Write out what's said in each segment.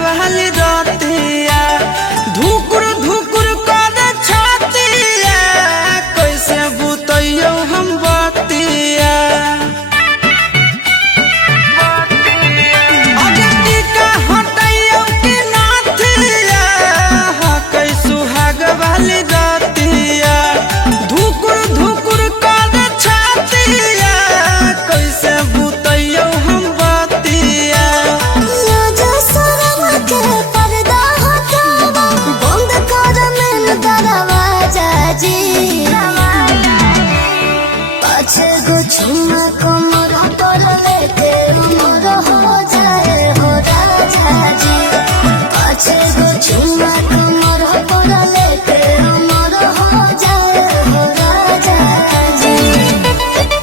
वाली रतिया धुकुर धुकुर कर छतिया कैसे बुतैयो हम बतिया अगती का हटैयो कि नाथिया हकै सुहाग वाली रतिया धुकुर धुकुर कर छतिया कैसे बुतैयो हम बतिया छुमा कमर पर लेके उमर हो जाए हो राजा जी पाछे गो छुमा कमर पर लेके उमर हो जाए हो राजा जी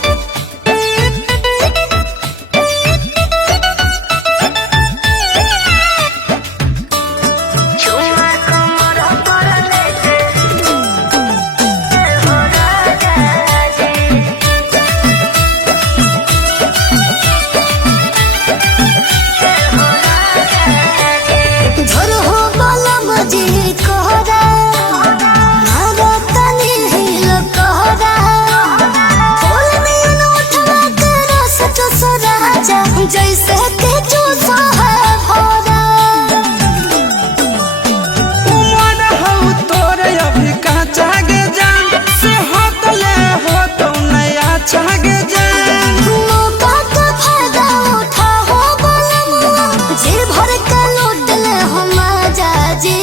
छुमा कमर पर लेके हो राजा जी धर हो बलम जी कहरा मारा तनी हिल कहरा फूल में उठवा के रस चूस राजा जैसे के चूस है भरा उमर हो तोर अभी काचा गे जान से हटले हो तो नया छागे जान मौका का फायदा उठा हो बलम जी भर के लूट ले हो माजा जी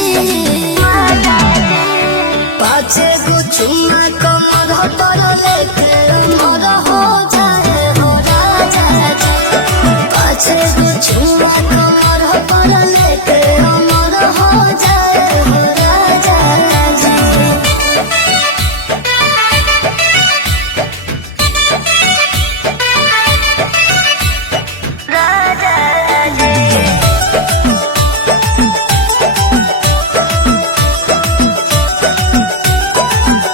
पाछे गो छुमा कमर पर लेके उमर हो जाए हो राजा जी पाछे गो छुमा कमर पर लेके उमर हो जाए हो राजा जी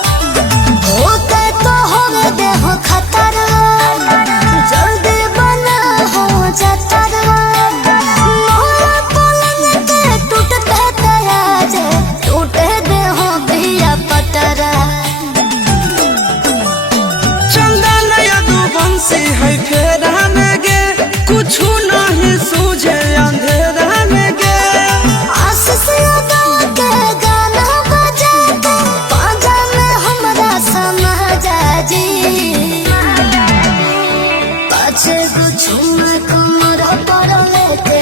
होते तो होवे देह खतरा जल्दी बना हो जतरा मोरा पलंग के टूटते तयाज टूटे देह बिया पटरा चंदन यदु बंसी है फेरा में गे कुछ नहीं सूझे अंधेरा में गे आशीष यादव के गाना बजा के पाजा में हमरा समझा जी पाछे गो छुमा कमर पर लेके